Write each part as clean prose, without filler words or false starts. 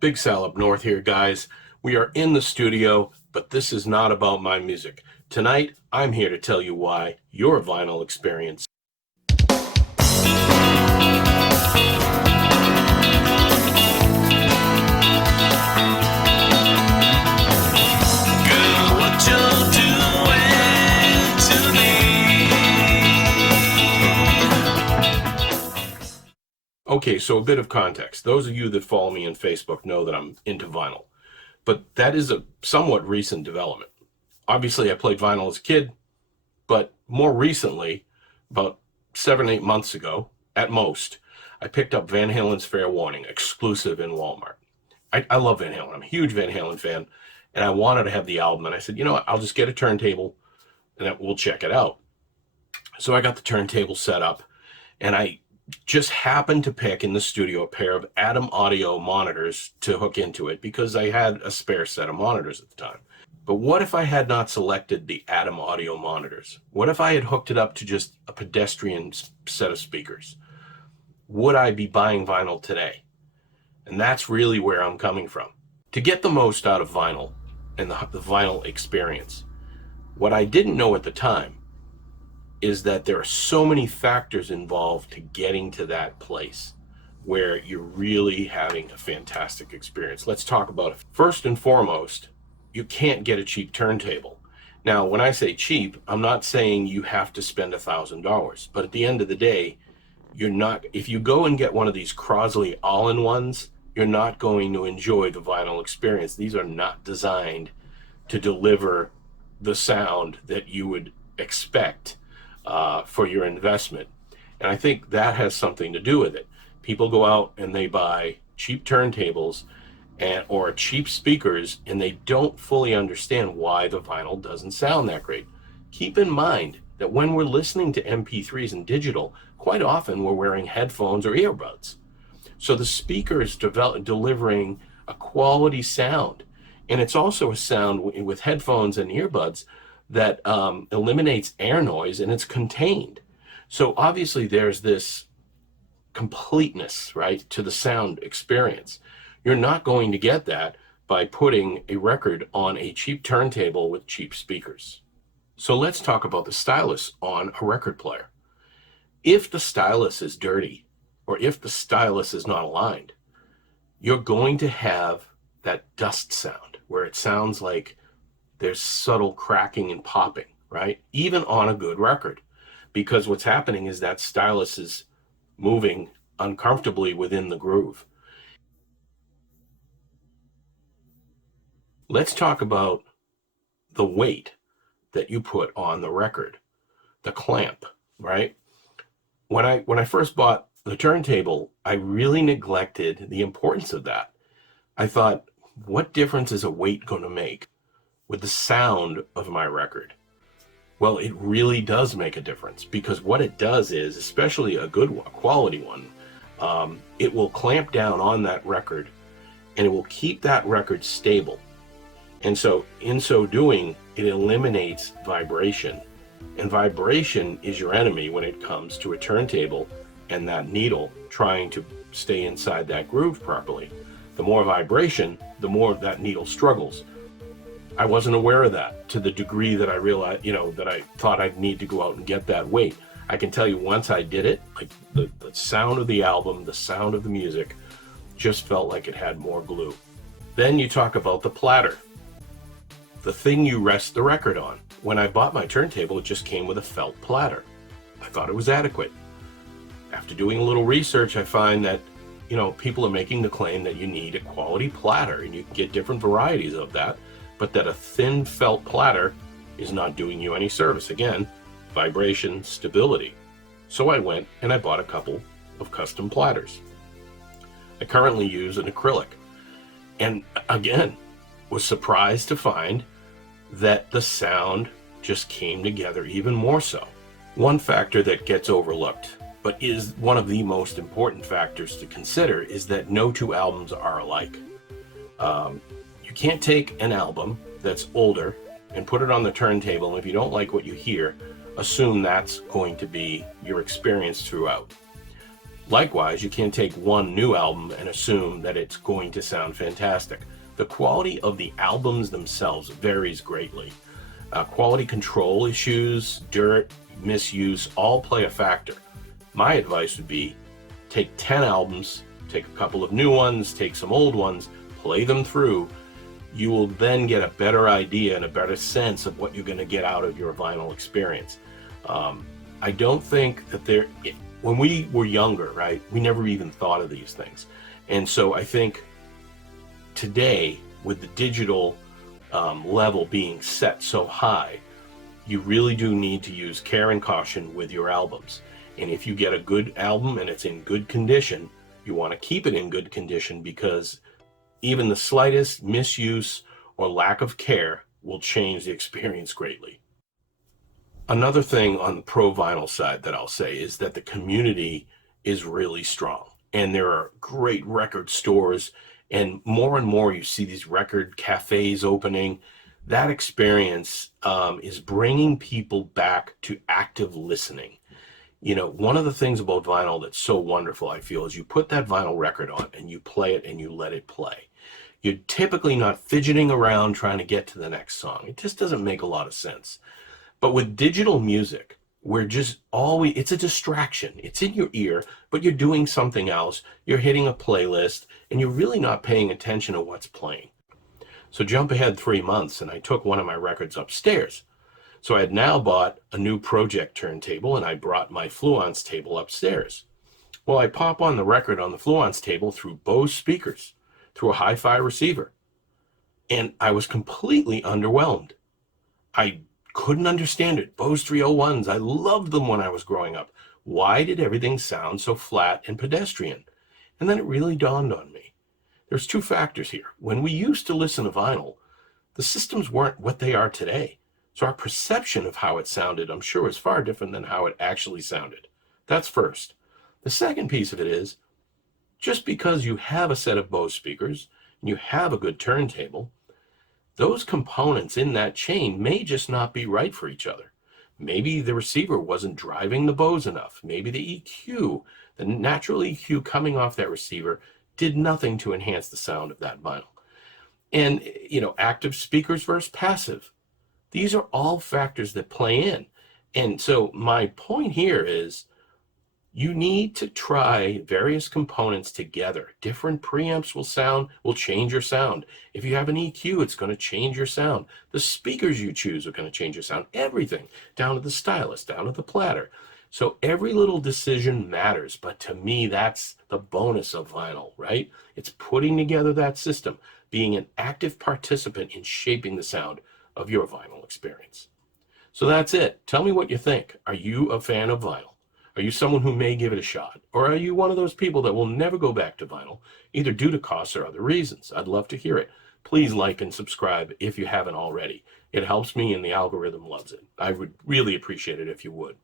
Big Sal up north here, guys. We are in the studio, but this is not about my music. Tonight, I'm here to tell you why your vinyl experience. Okay, so a bit of context. Those of you that follow me on Facebook know that I'm into vinyl, but that is a somewhat recent development. Obviously, I played vinyl as a kid, but more recently, about 7-8 months ago, at most, I picked up Van Halen's Fair Warning, exclusive in Walmart. I love Van Halen. I'm a huge Van Halen fan, and I wanted to have the album, and I said, you know what, I'll just get a turntable, and we'll check it out. So I got the turntable set up, and I just happened to pick in the studio a pair of Adam audio monitors to hook into it because I had a spare set of monitors at the time. But what if I had not selected the Adam audio monitors? What if I had hooked it up to just a pedestrian set of speakers? Would I be buying vinyl today? And that's really where I'm coming from. To get the most out of vinyl and the vinyl experience, what I didn't know at the time is that there are so many factors involved to getting to that place where you're really having a fantastic experience. Let's talk about it. First and foremost, you can't get a cheap turntable. Now, when I say cheap, I'm not saying you have to spend $1,000, but at the end of the day, you're not, if you go and get one of these Crosley all-in-ones, you're not going to enjoy the vinyl experience. These are not designed to deliver the sound that you would expect for your investment. And I think that has something to do with it. People go out and they buy cheap turntables or cheap speakers, and they don't fully understand why the vinyl doesn't sound that great. Keep in mind that when we're listening to MP3s and digital, quite often we're wearing headphones or earbuds. So the speaker is delivering a quality sound. And it's also a sound with headphones and earbuds that eliminates air noise, and it's contained. So obviously there's this completeness, right, to the sound experience. You're not going to get that by putting a record on a cheap turntable with cheap speakers. So let's talk about the stylus on a record player. If the stylus is dirty, or if the stylus is not aligned, you're going to have that dust sound where it sounds like there's subtle cracking and popping, right? Even on a good record, because what's happening is that stylus is moving uncomfortably within the groove. Let's talk about the weight that you put on the record, the clamp, right? When I first bought the turntable, I really neglected the importance of that. I thought, what difference is a weight going to make with the sound of my record? Well, it really does make a difference, because what it does is, especially a good one, a quality one, it will clamp down on that record and it will keep that record stable. And so in so doing, it eliminates vibration. And vibration is your enemy when it comes to a turntable and that needle trying to stay inside that groove properly. The more vibration, the more that needle struggles. I wasn't aware of that to the degree that I realized, that I thought I'd need to go out and get that weight. I can tell you once I did it, like the sound of the album, the sound of the music just felt like it had more glue. Then you talk about the platter, the thing you rest the record on. When I bought my turntable, it just came with a felt platter. I thought it was adequate. After doing a little research, I find that, people are making the claim that you need a quality platter, and you can get different varieties of that, but that a thin felt platter is not doing you any service. Again, vibration, stability. So I went and I bought a couple of custom platters. I currently use an acrylic, and again, was surprised to find that the sound just came together even more so. One factor that gets overlooked, but is one of the most important factors to consider, is that no two albums are alike. You can't take an album that's older and put it on the turntable, and if you don't like what you hear, assume that's going to be your experience throughout. Likewise, you can't take one new album and assume that it's going to sound fantastic. The quality of the albums themselves varies greatly. Quality control issues, dirt, misuse, all play a factor. My advice would be take 10 albums, take a couple of new ones, take some old ones, play them through. You will then get a better idea and a better sense of what you're going to get out of your vinyl experience. I don't think that when we were younger, right, we never even thought of these things. And so I think today, with the digital level being set so high, you really do need to use care and caution with your albums. And if you get a good album and it's in good condition, you want to keep it in good condition, because even the slightest misuse or lack of care will change the experience greatly. Another thing on the pro vinyl side that I'll say is that the community is really strong, and there are great record stores, and more you see these record cafes opening. That experience is bringing people back to active listening. You know, one of the things about vinyl that's so wonderful, I feel, is you put that vinyl record on and you play it and you let it play. You're typically not fidgeting around trying to get to the next song. It just doesn't make a lot of sense. But with digital music, we're just always, it's a distraction. It's in your ear, but you're doing something else. You're hitting a playlist, and you're really not paying attention to what's playing. So jump ahead 3 months, and I took one of my records upstairs. So I had now bought a new project turntable, and I brought my Fluence table upstairs. Well, I pop on the record on the Fluence table through Bose speakers, through a hi-fi receiver, and I was completely underwhelmed. I couldn't understand it. Bose 301s, I loved them when I was growing up. Why did everything sound so flat and pedestrian? And then it really dawned on me. There's two factors here. When we used to listen to vinyl, the systems weren't what they are today. So our perception of how it sounded, I'm sure, is far different than how it actually sounded. That's first. The second piece of it is, just because you have a set of Bose speakers and you have a good turntable, those components in that chain may just not be right for each other. Maybe the receiver wasn't driving the Bose enough. Maybe the EQ, the natural EQ coming off that receiver, did nothing to enhance the sound of that vinyl. And, you know, active speakers versus passive. These are all factors that play in. And so my point here is, you need to try various components together. Different preamps will change your sound. If you have an EQ, it's going to change your sound. The speakers you choose are going to change your sound. Everything, down to the stylus, down to the platter. So every little decision matters, but to me, that's the bonus of vinyl, right? It's putting together that system, being an active participant in shaping the sound of your vinyl experience. So that's it. Tell me what you think. Are you a fan of vinyl? Are you someone who may give it a shot? Or are you one of those people that will never go back to vinyl, either due to costs or other reasons? I'd love to hear it. Please like and subscribe if you haven't already. It helps me and the algorithm loves it. I would really appreciate it if you would.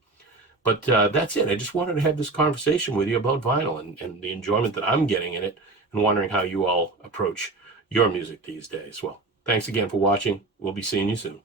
But that's it. I just wanted to have this conversation with you about vinyl and the enjoyment that I'm getting in it, and wondering how you all approach your music these days. Well, thanks again for watching. We'll be seeing you soon.